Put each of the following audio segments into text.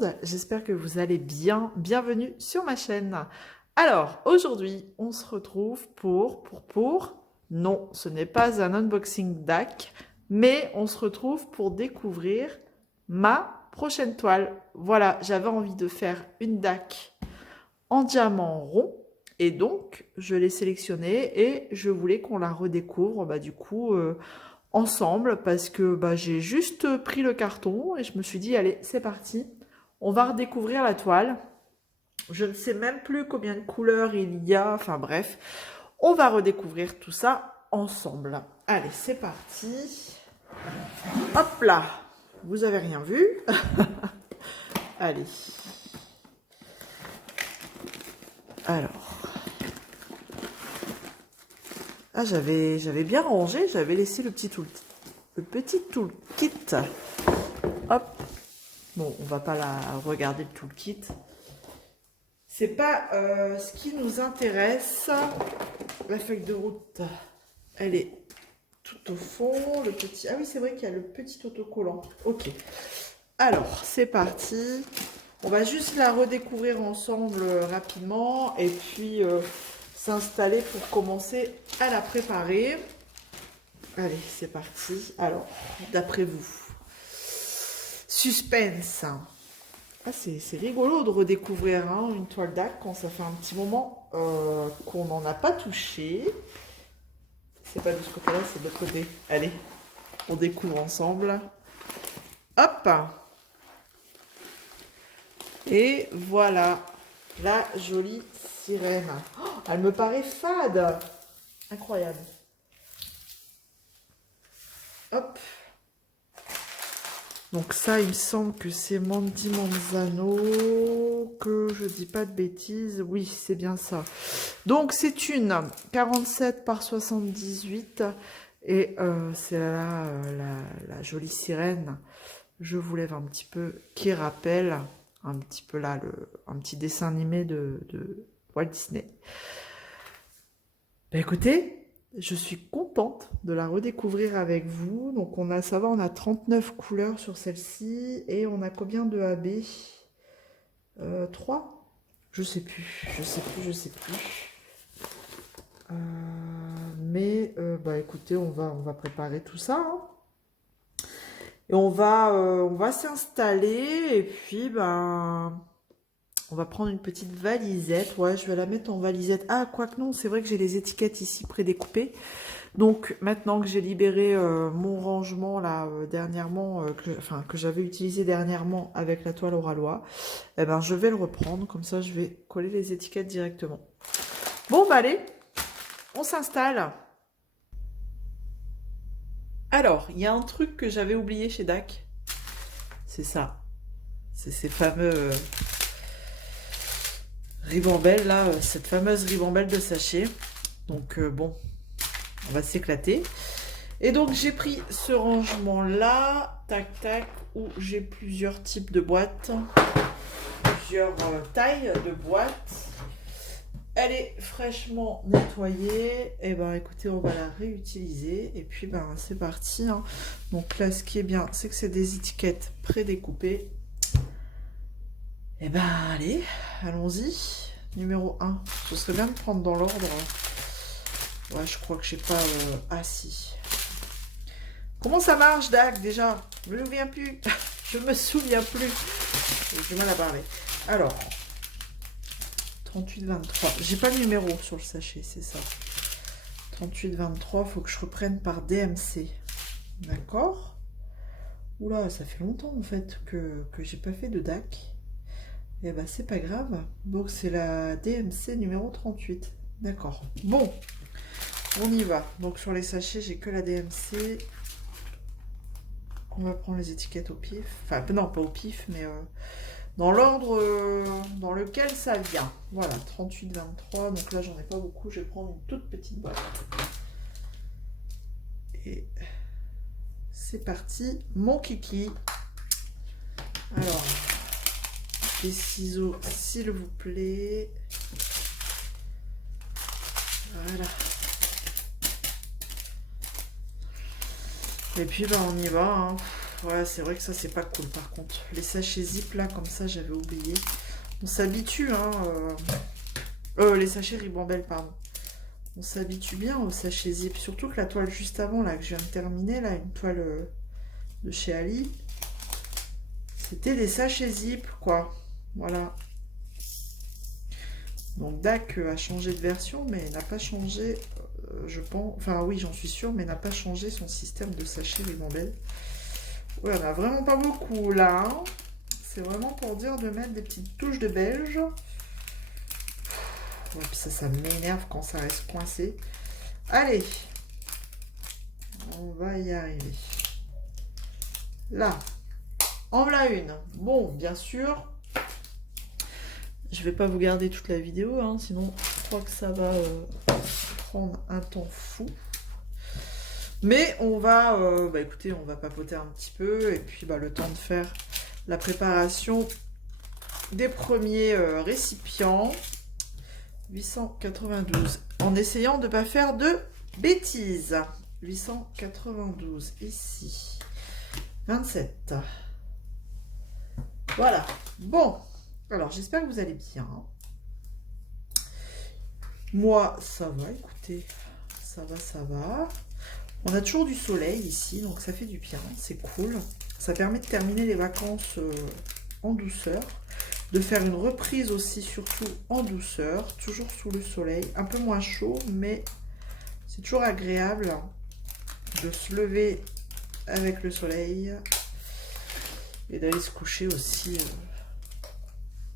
monde, j'espère que vous allez bien. Bienvenue sur ma chaîne. Alors, aujourd'hui, on se retrouve non, ce n'est pas un unboxing DAC, mais on se retrouve pour découvrir ma prochaine toile. Voilà, j'avais envie de faire une DAC en diamant rond, et donc, je l'ai sélectionnée et je voulais qu'on la redécouvre, ensemble parce que j'ai juste pris le carton et je me suis dit allez c'est parti, on va redécouvrir la toile. Je ne sais même plus combien de couleurs il y a, enfin bref, on va redécouvrir tout ça ensemble. Allez c'est parti, hop là, vous avez rien vu. Allez, alors ah, j'avais bien rangé, j'avais laissé le petit toolkit. Hop. Bon, on va pas regarder le toolkit. C'est pas ce qui nous intéresse. La feuille de route, elle est tout au fond. Le petit. Ah oui, c'est vrai qu'il y a le petit autocollant. Ok. Alors, c'est parti. On va juste la redécouvrir ensemble rapidement et puis s'installer pour commencer à la préparer. Allez, c'est parti. Alors, d'après vous, suspense. Ah, c'est rigolo de redécouvrir une toile DAC quand ça fait un petit moment qu'on n'en a pas touché. C'est pas de ce côté-là, c'est de l'autre côté. Allez, on découvre ensemble. Hop! Et voilà, la jolie sirène. Oh, elle me paraît fade. Incroyable. Hop. Donc ça, il me semble que c'est Mandy Manzano, que je dis pas de bêtises. Oui, c'est bien ça. Donc c'est une 47 par 78 et c'est la jolie sirène. Je vous lève un petit peu, qui rappelle un petit peu là un petit dessin animé de Walt Disney. Écoutez, je suis contente de la redécouvrir avec vous. Donc on a, ça va, on a 39 couleurs sur celle-ci. Et on a combien de AB 3? Je sais plus. Écoutez, on va préparer tout ça. Et on va s'installer. Et puis, on va prendre une petite valisette. Ouais, je vais la mettre en valisette. Ah, quoique non, c'est vrai que j'ai les étiquettes ici prédécoupées. Donc, maintenant que j'ai libéré mon rangement, là, dernièrement, que j'avais utilisé dernièrement avec la toile Oralois, je vais le reprendre. Comme ça, je vais coller les étiquettes directement. Bon, allez, on s'installe. Alors, il y a un truc que j'avais oublié chez DAC. C'est ça. C'est ces fameux... ribambelle là, cette fameuse ribambelle de sachet. Donc bon, on va s'éclater. Et donc j'ai pris ce rangement là, tac tac, où j'ai plusieurs types de boîtes, plusieurs tailles de boîtes. Elle est fraîchement nettoyée. Et écoutez, on va la réutiliser. Et puis c'est parti. Donc là, ce qui est bien, c'est que c'est des étiquettes prédécoupées. Allez, allons-y. Numéro 1. Ce serait bien de prendre dans l'ordre. Ouais, je crois que j'ai pas... Ah, si. Comment ça marche, DAC, déjà? Je me souviens plus. Je me souviens plus. J'ai du mal à parler. Alors, 38-23. J'ai pas le numéro sur le sachet, c'est ça. 38-23, faut que je reprenne par DMC. D'accord? Oula, ça fait longtemps, en fait, que j'ai pas fait de DAC. C'est pas grave. Donc c'est la DMC numéro 38. D'accord. Bon, on y va. Donc sur les sachets, j'ai que la DMC. On va prendre les étiquettes au pif. Enfin, non, pas au pif, mais dans l'ordre dans lequel ça vient. Voilà, 38-23. Donc là, j'en ai pas beaucoup. Je vais prendre une toute petite boîte. Et c'est parti, mon kiki. Alors... des ciseaux, s'il vous plaît. Voilà. Et puis, on y va. Ouais, c'est vrai que ça, c'est pas cool, par contre. Les sachets zip, là, comme ça, j'avais oublié. On s'habitue, hein. Les sachets Ribambelle, pardon. On s'habitue bien aux sachets zip. Surtout que la toile juste avant, là, que je viens de terminer, là, une toile de chez Ali, c'était des sachets zip, quoi. Voilà. Donc DAC a changé de version, mais n'a pas changé, je pense... Enfin, oui, j'en suis sûre, mais n'a pas changé son système de sachets Ribambelle. Ouais, on a vraiment pas beaucoup, là, hein. C'est vraiment pour dire de mettre des petites touches de beige. Ouais, puis ça m'énerve quand ça reste coincé. Allez, on va y arriver. Là, en voilà une. Bon, bien sûr, je vais pas vous garder toute la vidéo, hein, sinon je crois que ça va prendre un temps fou. Mais on va, écoutez, on va papoter un petit peu et puis le temps de faire la préparation des premiers récipients. 892. En essayant de ne pas faire de bêtises. 892 ici. 27. Voilà. Bon. Alors, j'espère que vous allez bien. Moi, ça va, écoutez. Ça va, ça va. On a toujours du soleil ici, donc ça fait du bien. C'est cool. Ça permet de terminer les vacances en douceur. De faire une reprise aussi, surtout en douceur. Toujours sous le soleil. Un peu moins chaud, mais c'est toujours agréable de se lever avec le soleil. Et d'aller se coucher aussi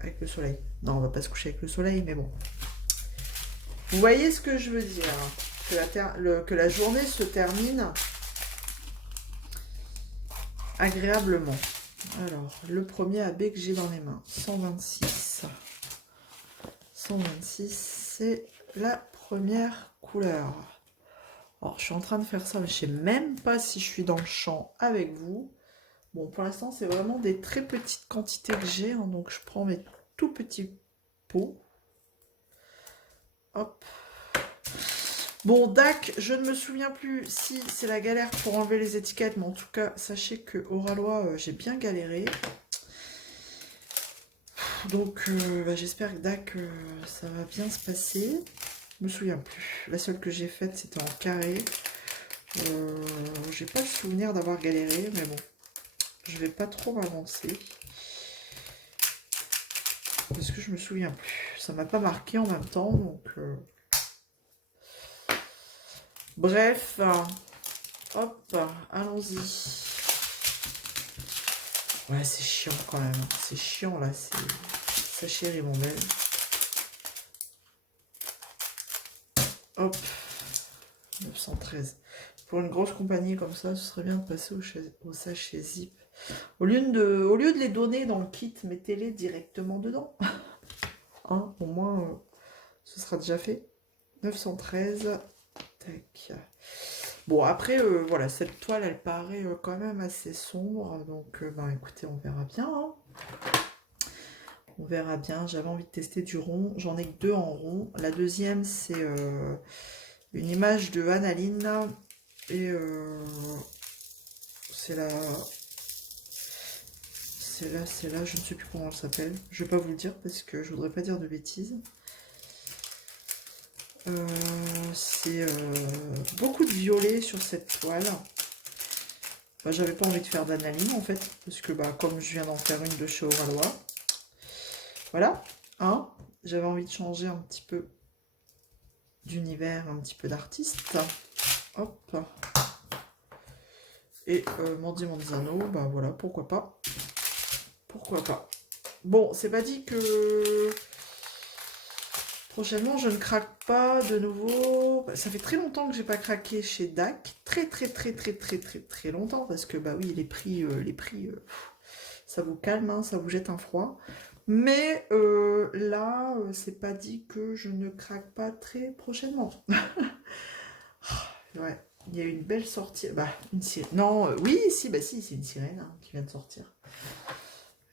avec le soleil. Non, on va pas se coucher avec le soleil, mais bon. Vous voyez ce que je veux dire, que la journée se termine agréablement. Alors, le premier AB que j'ai dans les mains, 126. 126, c'est la première couleur. Alors, je suis en train de faire ça, mais je ne sais même pas si je suis dans le champ avec vous. Bon, pour l'instant, c'est vraiment des très petites quantités que j'ai, hein, donc je prends mes tout petits pots. Hop. Bon, DAC, je ne me souviens plus si c'est la galère pour enlever les étiquettes, mais en tout cas, sachez que au Ralois, j'ai bien galéré. Donc, j'espère que DAC, ça va bien se passer. Je me souviens plus. La seule que j'ai faite, c'était en carré. J'ai pas le souvenir d'avoir galéré, mais bon, je vais pas trop m'avancer. Parce que je me souviens plus. Ça m'a pas marqué en même temps, donc... Bref, hop, allons-y. Ouais, c'est chiant quand même. C'est chiant là, c'est sachet Ribambelle. Hop, 913. Pour une grosse compagnie comme ça, ce serait bien de passer au sachet zip. Au lieu de les donner dans le kit, mettez-les directement dedans. Hein, au moins, ce sera déjà fait. 913. Tac. Bon, après, voilà, cette toile, elle paraît quand même assez sombre. Donc, écoutez, on verra bien. Hein. On verra bien. J'avais envie de tester du rond. J'en ai que 2 en rond. La deuxième, c'est une image de Annaline. Et c'est là, je ne sais plus comment elle s'appelle. Je vais pas vous le dire parce que je voudrais pas dire de bêtises. C'est beaucoup de violet sur cette toile. J'avais pas envie de faire d'Annaline en fait, parce que comme je viens d'en faire une de chez Oralois, voilà, hein, j'avais envie de changer un petit peu d'univers, un petit peu d'artiste. Hop. Et Mandy Manzano, voilà, pourquoi pas. Pourquoi pas. Bon, c'est pas dit que prochainement je ne craque pas de nouveau. Ça fait très longtemps que j'ai pas craqué chez DAC. Très longtemps, parce que oui, les prix, ça vous calme, hein, ça vous jette un froid. Mais là, c'est pas dit que je ne craque pas très prochainement. Ouais, il y a une belle sortie. Une sirène. Non, oui, si, si, c'est une sirène hein, qui vient de sortir.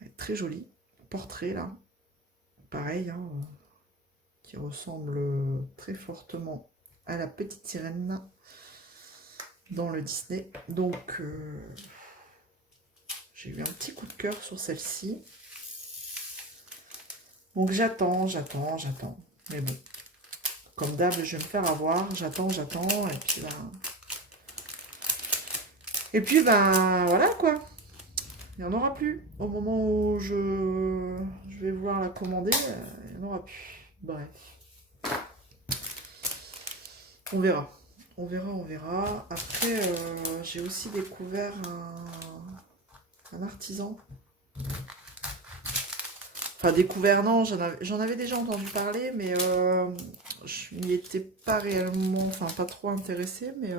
Elle est très jolie. Portrait, là. Pareil, hein, qui ressemble très fortement à la petite sirène dans le Disney. Donc, J'ai eu un petit coup de cœur sur celle-ci. Donc j'attends. Mais bon, comme d'hab, je vais me faire avoir. J'attends. Et puis, voilà, quoi. Il n'y en aura plus. Au moment où je vais vouloir la commander, il n'y en aura plus. Bref. On verra. On verra. Après, j'ai aussi découvert un artisan. Enfin, découvert, non, j'en avais déjà entendu parler, mais je n'y étais pas réellement, enfin, pas trop intéressée, mais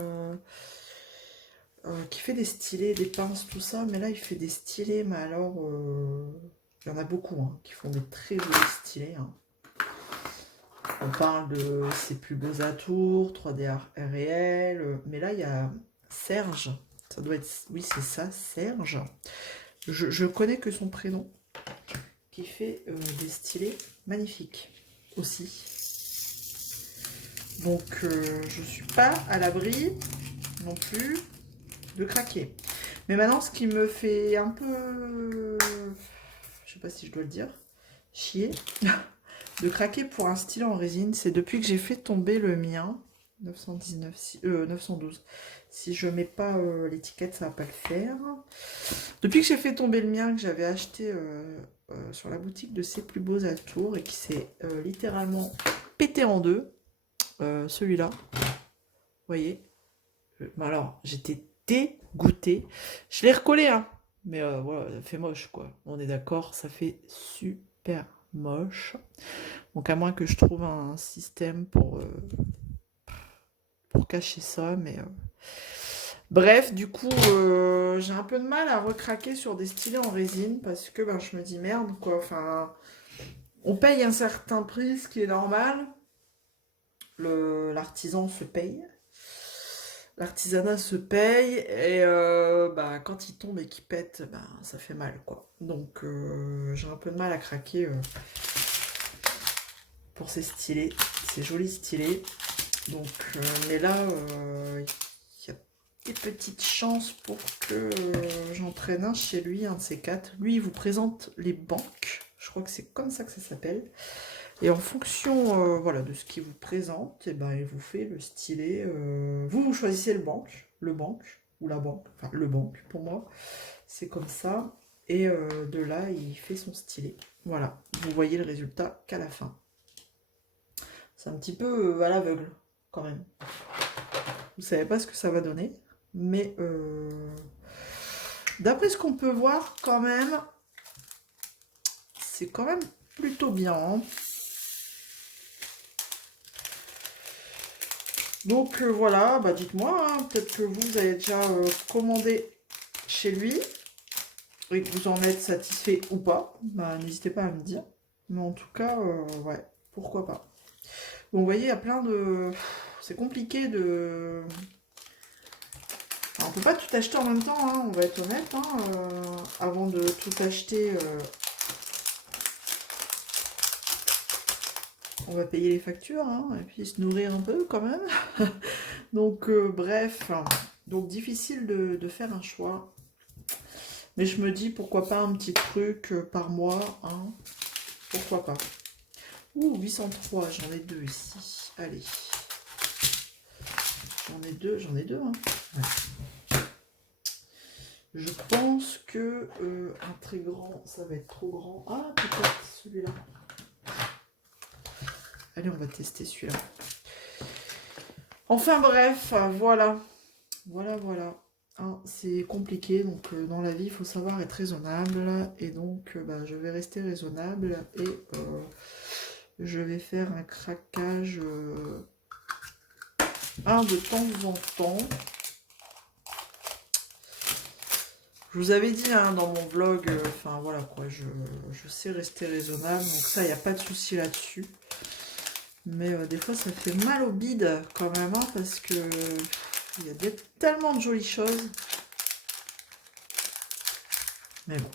qui fait des stylés, des pinces, tout ça. Mais là, il fait des stylés, mais alors, il y en a beaucoup, hein, qui font des très jolis stylés, hein. On parle de ses plus beaux atours, 3D réel, mais là, il y a Serge. Ça doit être, oui, c'est ça, Serge. Je connais que son prénom, qui fait des stylés magnifiques aussi. Donc je suis pas à l'abri non plus de craquer. Mais maintenant, ce qui me fait un peu, je sais pas si je dois le dire, chier, de craquer pour un stylet en résine, c'est depuis que j'ai fait tomber le mien, 912. Si je mets pas l'étiquette, ça va pas le faire. Depuis que j'ai fait tomber le mien, que j'avais acheté sur la boutique de Ses Plus Beaux Atours et qui s'est littéralement pété en deux, celui-là, vous voyez. Alors, j'étais dégoûtée. Je l'ai recollé, hein, mais voilà, ça fait moche, quoi. On est d'accord, ça fait super moche. Donc, à moins que je trouve un système pour cacher ça, mais... Bref, du coup, j'ai un peu de mal à recraquer sur des stylés en résine parce que je me dis merde, quoi. Enfin, on paye un certain prix, ce qui est normal. L'artisan se paye. L'artisanat se paye et quand il tombe et qu'il pète, ça fait mal, quoi. Donc, j'ai un peu de mal à craquer pour ces stylés, ces jolis stylés. Donc, mais là, il y a des petites chances pour que j'entraîne un chez lui, un de ces quatre. Lui, il vous présente les banques. Je crois que c'est comme ça que ça s'appelle. Et en fonction voilà, de ce qu'il vous présente, il vous fait le stylet. Vous choisissez le banque ou la banque. Enfin, le banque, pour moi. C'est comme ça. Et de là, il fait son stylet. Voilà. Vous voyez le résultat qu'à la fin. C'est un petit peu à l'aveugle, quand même. Vous savez pas ce que ça va donner, mais d'après ce qu'on peut voir quand même, c'est quand même plutôt bien, hein. Donc voilà, dites-moi, hein, peut-être que vous avez déjà commandé chez lui et que vous en êtes satisfait ou pas. N'hésitez pas à me dire. Mais en tout cas, ouais, pourquoi pas. Donc vous voyez, il y a plein de... C'est compliqué de... Alors, on peut pas tout acheter en même temps, hein, on va être honnête. Hein, avant de tout acheter, on va payer les factures, hein, et puis se nourrir un peu quand même. Donc bref, donc difficile de faire un choix. Mais je me dis pourquoi pas un petit truc par mois, hein. Pourquoi pas. Ouh, 803, j'en ai deux ici. Allez. J'en ai deux, hein. Ouais. Je pense que un très grand, ça va être trop grand. Ah, peut-être celui-là. Allez, on va tester celui-là. Enfin bref, voilà. Voilà. Hein, c'est compliqué, donc dans la vie, il faut savoir être raisonnable. Et donc, je vais rester raisonnable et je vais faire un craquage de temps en temps. Je vous avais dit dans mon vlog, enfin voilà quoi, je sais rester raisonnable, donc ça, il n'y a pas de souci là-dessus. Mais des fois, ça fait mal au bide quand même, hein, parce que il y a tellement de jolies choses. Mais bon.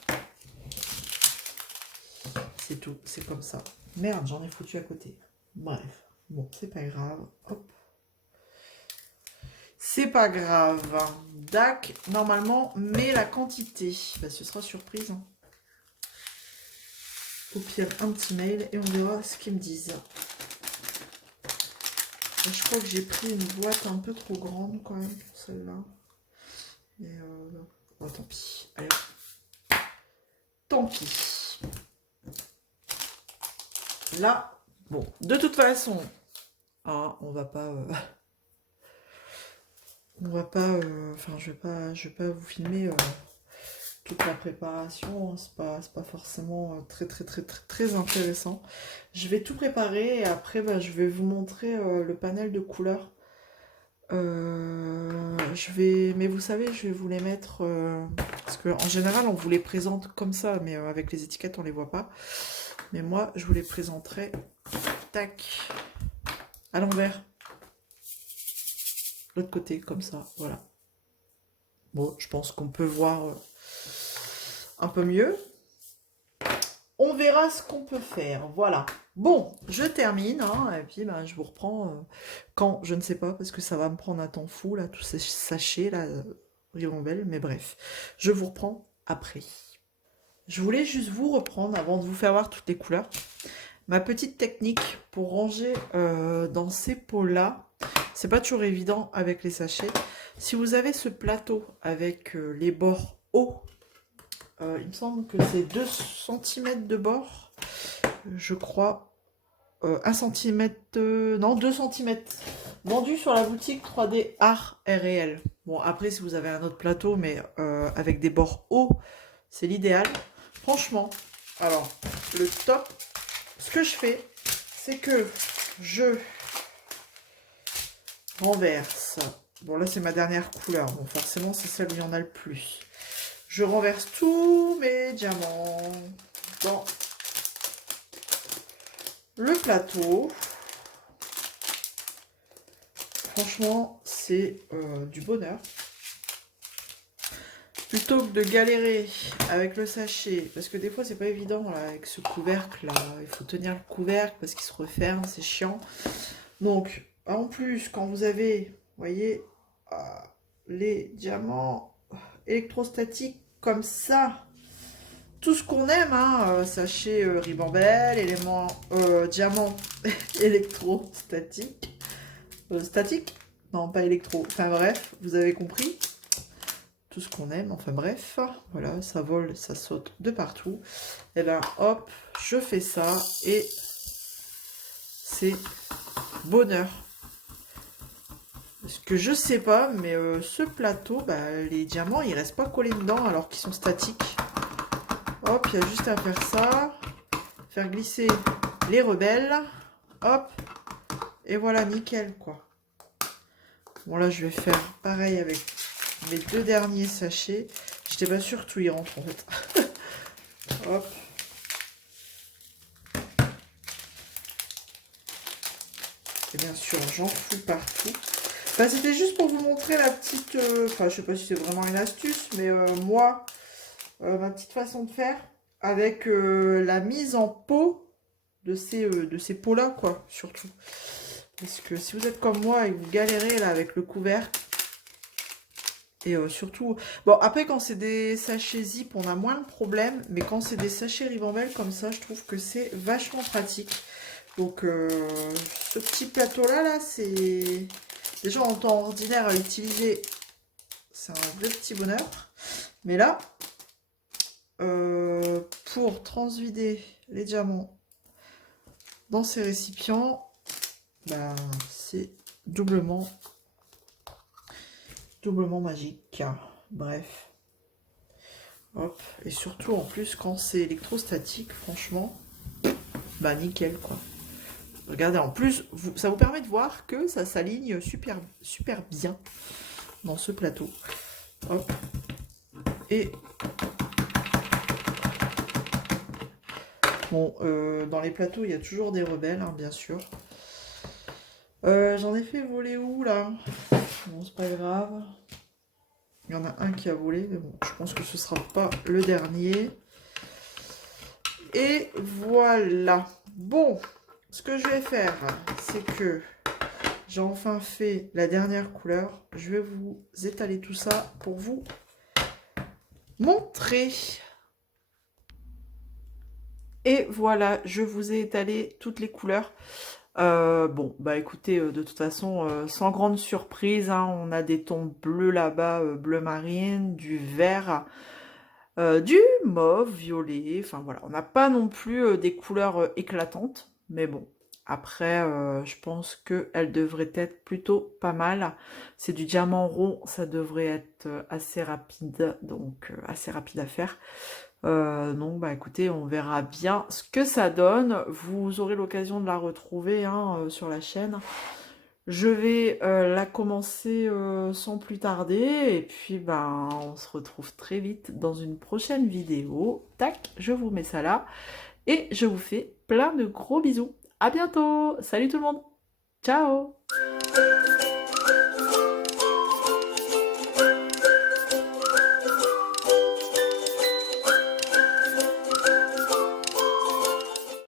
C'est tout, c'est comme ça. Merde, j'en ai foutu à côté. Bref, bon, c'est pas grave. Hop. C'est pas grave. Dac, normalement, mais la quantité, bah, ce sera surprise. Hein. Au pire, un petit mail et on verra ce qu'ils me disent. Je crois que j'ai pris une boîte un peu trop grande quand même pour celle-là. Mais oh, tant pis. Allez. Tant pis. Là, bon, de toute façon, hein, on va pas... enfin, je vais pas vous filmer toute la préparation. Hein, c'est pas forcément très intéressant. Je vais tout préparer et après, bah, je vais vous montrer le panel de couleurs. Mais vous savez, je vais vous les mettre parce qu'en général, on vous les présente comme ça, mais avec les étiquettes, on les voit pas. Mais moi, je vous les présenterai, tac, à l'envers. L'autre côté, comme ça, voilà. Bon, je pense qu'on peut voir un peu mieux. On verra ce qu'on peut faire, voilà. Bon, je termine, hein, et puis ben, je vous reprends quand, je ne sais pas, parce que ça va me prendre un temps fou, là, tous ces sachets, là, ribambelle, mais bref. Je vous reprends après. Je voulais juste vous reprendre, avant de vous faire voir toutes les couleurs, ma petite technique pour ranger dans ces pots-là. C'est pas toujours évident avec les sachets. Si vous avez ce plateau avec les bords hauts, il me semble que c'est 2 cm de bord, je crois, 1 cm, non 2 cm, vendu sur la boutique 3D Art RL. Bon, après si vous avez un autre plateau, mais avec des bords hauts, c'est l'idéal. Franchement, alors, le top, ce que je fais, c'est que je renverse. Bon, là, c'est ma dernière couleur. Bon, forcément, c'est celle où il y en a le plus. Je renverse tous mes diamants dans le plateau. Franchement, c'est du bonheur. Plutôt que de galérer avec le sachet, parce que des fois, c'est pas évident là, avec ce couvercle-là. Il faut tenir le couvercle parce qu'il se referme, c'est chiant. Donc, en plus, quand vous avez, vous voyez, les diamants électrostatiques comme ça, tout ce qu'on aime, hein, sachet ribambelle, éléments diamants électrostatiques, statique, non pas électro, enfin bref, vous avez compris, tout ce qu'on aime, enfin bref, voilà, ça vole, ça saute de partout, et ben hop, je fais ça et c'est bonheur. Parce que je sais pas, mais ce plateau, bah, les diamants, ils restent pas collés dedans alors qu'ils sont statiques. Hop, il y a juste à faire ça. Faire glisser les rebelles. Hop. Et voilà, nickel, quoi. Bon, là, je vais faire pareil avec mes 2 derniers sachets. J'étais pas sûre que tout y rentre, en fait. Hop. Et bien sûr, j'en fous partout. Enfin, c'était juste pour vous montrer la petite... Enfin, je sais pas si c'est vraiment une astuce, mais moi, ma petite façon de faire avec la mise en pot de ces pots-là, quoi, surtout. Parce que si vous êtes comme moi et que vous galérez là avec le couvercle, et surtout... Bon, après, quand c'est des sachets zip, on a moins de problèmes, mais quand c'est des sachets ribambelle comme ça, je trouve que c'est vachement pratique. Donc, ce petit plateau-là, là, c'est... Déjà, en temps ordinaire à utiliser, c'est un vrai petit bonheur. Mais là, pour transvider les diamants dans ces récipients, ben, c'est doublement magique. Bref. Hop. Et surtout, en plus, quand c'est électrostatique, franchement, bah nickel, quoi. Regardez, en plus, ça vous permet de voir que ça s'aligne super bien dans ce plateau. Hop. Et bon, dans les plateaux, il y a toujours des rebelles, hein, bien sûr. J'en ai fait voler où, là? Bon, c'est pas grave. Il y en a un qui a volé, mais bon, je pense que ce sera pas le dernier. Et voilà. Bon, ce que je vais faire, c'est que j'ai enfin fait la dernière couleur. Je vais vous étaler tout ça pour vous montrer. Et voilà, je vous ai étalé toutes les couleurs. Bon, bah écoutez, de toute façon, sans grande surprise, hein, on a des tons bleus là-bas, bleu marine, du vert, du mauve, violet, enfin voilà, on n'a pas non plus des couleurs éclatantes, mais bon, après, je pense qu'elles devraient être plutôt pas mal. C'est du diamant rond, ça devrait être assez rapide, donc assez rapide à faire. Donc bah écoutez, on verra bien ce que ça donne. Vous aurez l'occasion de la retrouver hein, sur la chaîne. Je vais la commencer sans plus tarder. Et puis ben on se retrouve très vite dans une prochaine vidéo. Tac, je vous mets ça là. Et je vous fais plein de gros bisous. À bientôt. Salut tout le monde. Ciao.